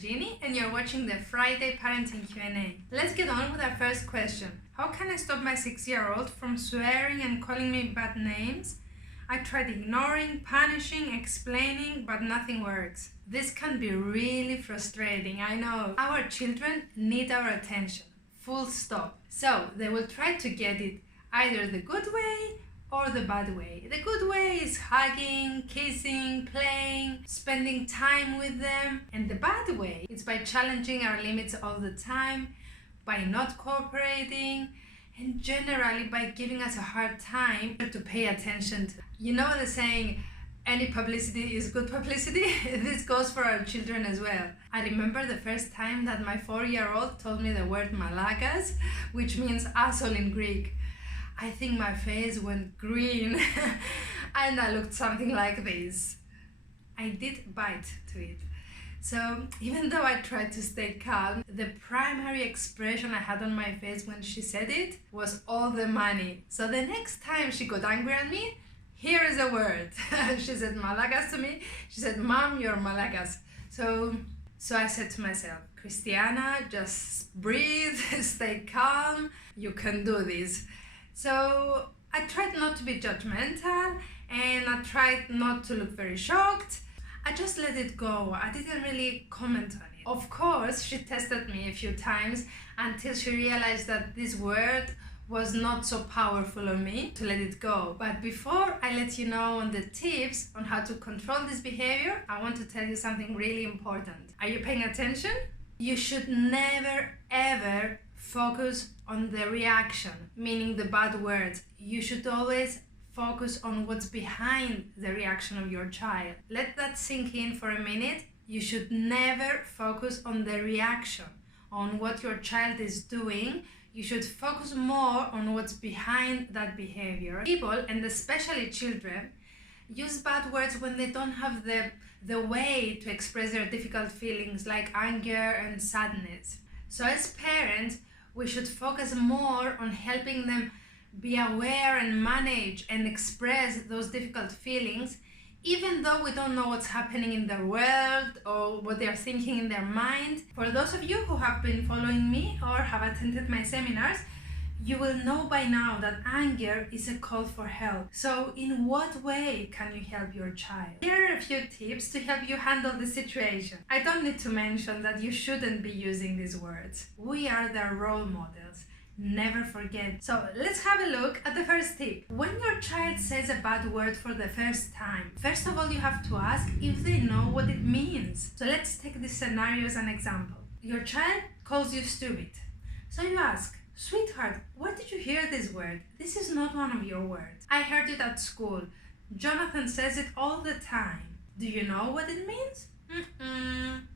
Genie, and you're watching the Friday Parenting Q&A. Let's get on with our first question. How can I stop my 6-year-old from swearing and calling me bad names? I tried ignoring, punishing, explaining, but nothing works. This can be really frustrating, I know. Our children need our attention, full stop. So they will try to get it either the good way or the bad way. The good way is hugging, kissing, playing, spending time with them. And the bad way is by challenging our limits all the time, by not cooperating, and generally by giving us a hard time to pay attention to. You know the saying, any publicity is good publicity? This goes for our children as well. I remember the first time that my 4-year-old told me the word malagas, which means asshole in Greek. I think my face went green and I looked something like this. I did bite to it. So even though I tried to stay calm, the primary expression I had on my face when she said it was all the money. So the next time she got angry at me, here is a word. She said malagas to me. She said, Mom, you're malagas. So I said to myself, Christiana, just breathe, stay calm, you can do this. So I tried not to be judgmental and I tried not to look very shocked. I just let it go. I didn't really comment on it. Of course, she tested me a few times until she realized that this word was not so powerful on me to let it go. But before I let you know on the tips on how to control this behavior, I want to tell you something really important. Are you paying attention? You should never ever focus on the reaction, meaning the bad words. You should always focus on what's behind the reaction of your child. Let that sink in for a minute. You should never focus on the reaction, on what your child is doing. You should focus more on what's behind that behavior. People, and especially children, use bad words when they don't have the way to express their difficult feelings like anger and sadness. So as parents, we should focus more on helping them be aware and manage and express those difficult feelings, even though we don't know what's happening in their world or what they're thinking in their mind. For those of you who have been following me or have attended my seminars, you will know by now that anger is a call for help. So in what way can you help your child? Here are a few tips to help you handle the situation. I don't need to mention that you shouldn't be using these words. We are their role models. Never forget. So let's have a look at the first tip. When your child says a bad word for the first time, first of all, you have to ask if they know what it means. So let's take this scenario as an example. Your child calls you stupid. So you ask, Sweetheart, where did you hear this word? This is not one of your words. I heard it at school. Jonathan says it all the time. Do you know what it means?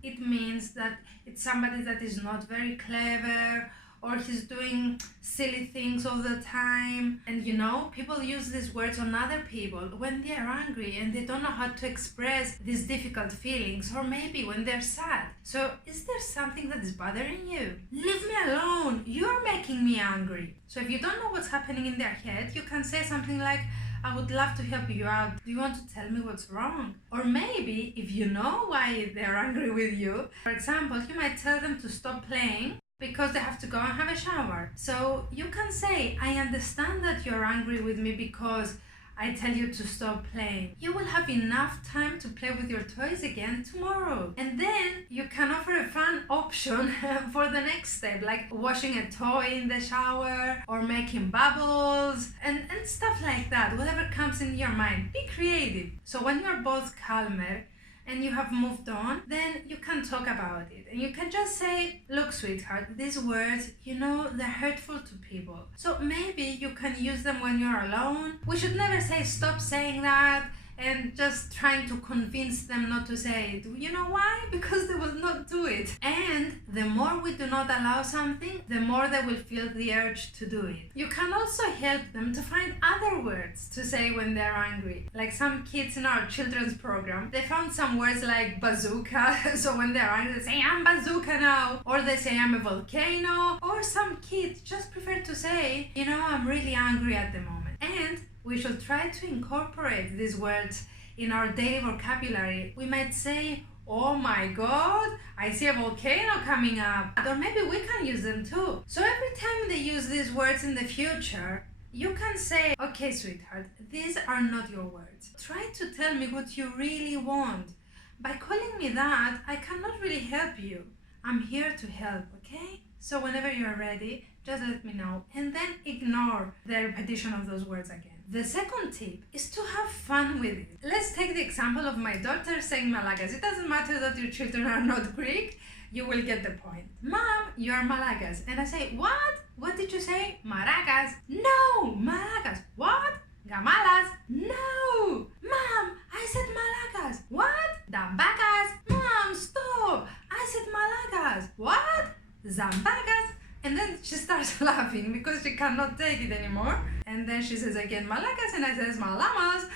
It means that it's somebody that is not very clever, or he's doing silly things all the time. And you know, people use these words on other people when they're angry and they don't know how to express these difficult feelings, or maybe when they're sad. So is there something that is bothering you? Leave me alone, you're making me angry. So if you don't know what's happening in their head, you can say something like, I would love to help you out. Do you want to tell me what's wrong? Or maybe if you know why they're angry with you, for example, you might tell them to stop playing because they have to go and have a shower. So you can say, I understand that you're angry with me because I tell you to stop playing. You will have enough time to play with your toys again tomorrow. And then you can offer a fun option for the next step, like washing a toy in the shower or making bubbles and stuff like that. Whatever comes in your mind, be creative. So when you're both calmer and you have moved on, then you can talk about it. And you can just say, look, sweetheart, these words, you know, they're hurtful to people. So maybe you can use them when you're alone. We should never say, stop saying that, and just trying to convince them not to say it. You know why? Because they will not do it. And the more we do not allow something, the more they will feel the urge to do it. You can also help them to find other words to say when they're angry. Like some kids in our children's program, they found some words like bazooka. So when they're angry, they say, I'm bazooka now. Or they say, I'm a volcano. Or some kids just prefer to say, you know, I'm really angry at the moment. And we should try to incorporate these words in our daily vocabulary. We might say, oh my god, I see a volcano coming up. Or maybe we can use them too. So every time they use these words in the future, you can say, okay, sweetheart, these are not your words. Try to tell me what you really want. By calling me that, I cannot really help you. I'm here to help, okay? So whenever you're ready, just let me know and then ignore the repetition of those words again. The second tip is to have fun with it. Let's take the example of my daughter saying Malagas. It doesn't matter that your children are not Greek, you will get the point. Mom, you are Malagas. And I say, what? What did you say? Maracas. No, Malagas. What? Gamalas. No. Mom, I said Malagas. What? Dambagas. Mom, stop. I said Malagas. What? Zambagas. And then she starts laughing because she cannot take it anymore. And then she says again Malagas and I says Malamas.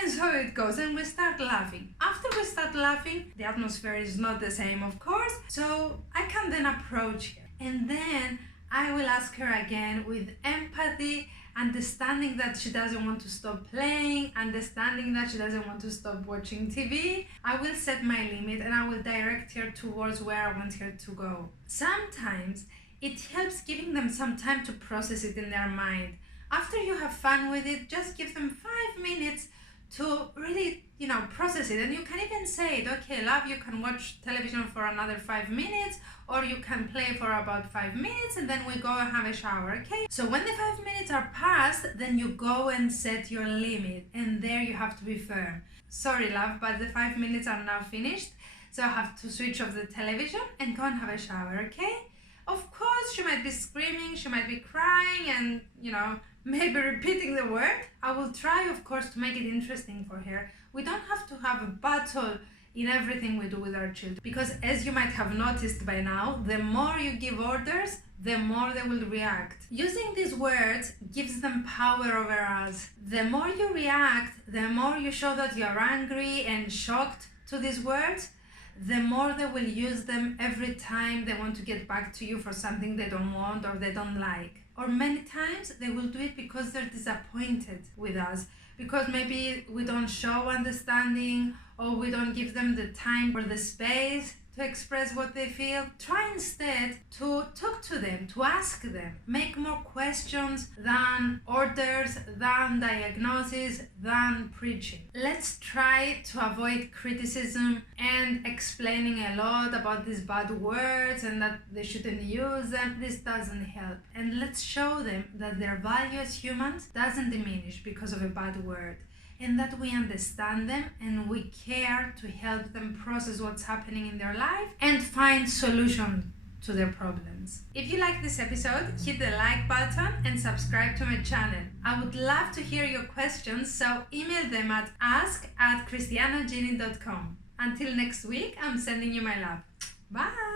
And so it goes and we start laughing. After we start laughing, the atmosphere is not the same, of course. So I can then approach her. And then I will ask her again with empathy, understanding that she doesn't want to stop playing, understanding that she doesn't want to stop watching TV. I will set my limit and I will direct her towards where I want her to go. Sometimes it helps giving them some time to process it in their mind. After you have fun with it, just give them 5 minutes to really, process it. And you can even say it, okay, love, you can watch television for another 5 minutes, or you can play for about 5 minutes, and then we go and have a shower, okay? So when the 5 minutes are passed, then you go and set your limit, and there you have to be firm. Sorry, love, but the 5 minutes are now finished, so I have to switch off the television and go and have a shower, okay? Of course, she might be screaming, she might be crying, and, maybe repeating the word. I will try, of course, to make it interesting for her. We don't have to have a battle in everything we do with our children, because as you might have noticed by now, the more you give orders, the more they will react. Using these words gives them power over us. The more you react, the more you show that you're angry and shocked to these words, the more they will use them every time they want to get back to you for something they don't want or they don't like. Or many times they will do it because they're disappointed with us, because maybe we don't show understanding or we don't give them the time or the space to express what they feel. Try instead to talk to them, to ask them. Make more questions than orders, than diagnosis, than preaching. Let's try to avoid criticism and explaining a lot about these bad words and that they shouldn't use them. This doesn't help. And let's show them that their value as humans doesn't diminish because of a bad word, and that we understand them and we care to help them process what's happening in their life and find solutions to their problems. If you like this episode, hit the like button and subscribe to my channel. I would love to hear your questions, so email them at ask@christianagenie.com. Until next week, I'm sending you my love. Bye!